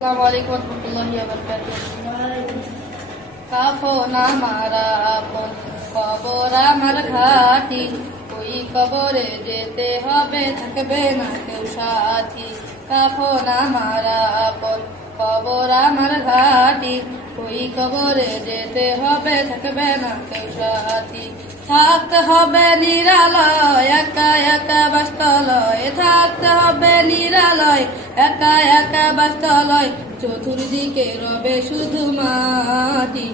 আসসালামু আলাইকুম ওয়া রাহমাতুল্লাহি ওয়া বারাকাতুহু। কাফন আমার আপন, কবর আমার ঘাটি, ওই কবরে যেতে হবে, থাকবে না কেউ সাথী। কাফন আমার আপন, কবর আমার ঘাটি, ওই কবরে যেতে হবে, থাকবে না কেউ সাথী। থাকতে হবে নিরালয়, একা একা বাস্তলয়, থাকতে হবে নিরালয়, একা একা বাস্তলয়। চতুর্দিকে রবে শুধু মাটি,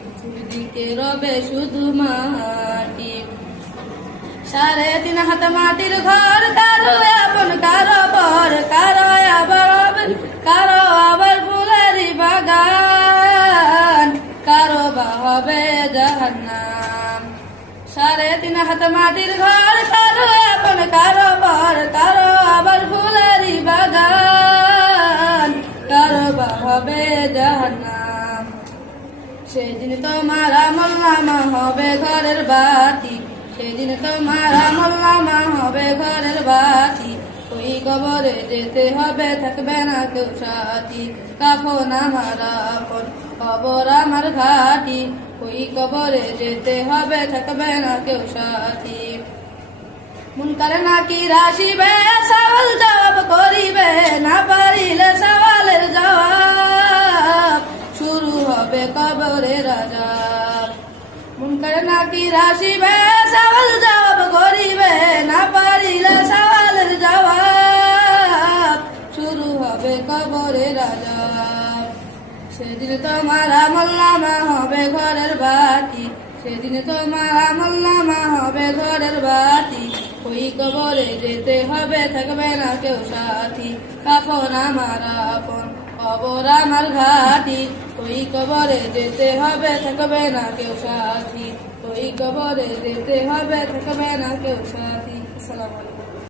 চতুর্দিকে রবে শুধু মাটি। 3.5 হাত মাটির ঘর, কারো আপন কারো পর, কারো আবার ফুলেরই বাগান, কারো বা হবে জাহান্নাম। 3.5 হাত মাটির ঘর, কারো আপন কারো পর, কারো আবার ফুলেরই বাগান, কারো বা হবে জাহান্নাম। সেদিন তোমার আমলনামা হবে ঘরের বাতি, সেদিন তোমার আমলনামা হবে ঘরের বাতি। ওই কবরে যেতে হবে, থাকবে না কেউ সাথী। কাফন আমার আপন, কবর আমার ঘাটি, ওই কবরে যেতে হবে, থাকবে না কেউ সাথী। মুনকার নাকির আসিবে, সওয়াল জবাব করিবে, না পারিলে সওয়ালের জবাব, শুরু হবে কবরের আযাব। মুনকার নাকির আসিবে, সওয়াল জবাব করিবে, না পারিলে সওয়ালের জবাব, শুরু হবে কবরের আযাব। সেদিন তোমার আমলনামা হবে ঘরের বাতি, সেদিন তোমার আমলনামা হবে ঘরের বাতি। ওই কবরে যেতে হবে, থাকবে না কেউ সাথী। কাফন আমার আপন, কবর আমার ঘাটি, ওই কবরে যেতে হবে, থাকবে না কেউ সাথী। ওই কবরে যেতে হবে, থাকবে না কেউ সাথী। আসসালামু আলাইকুম।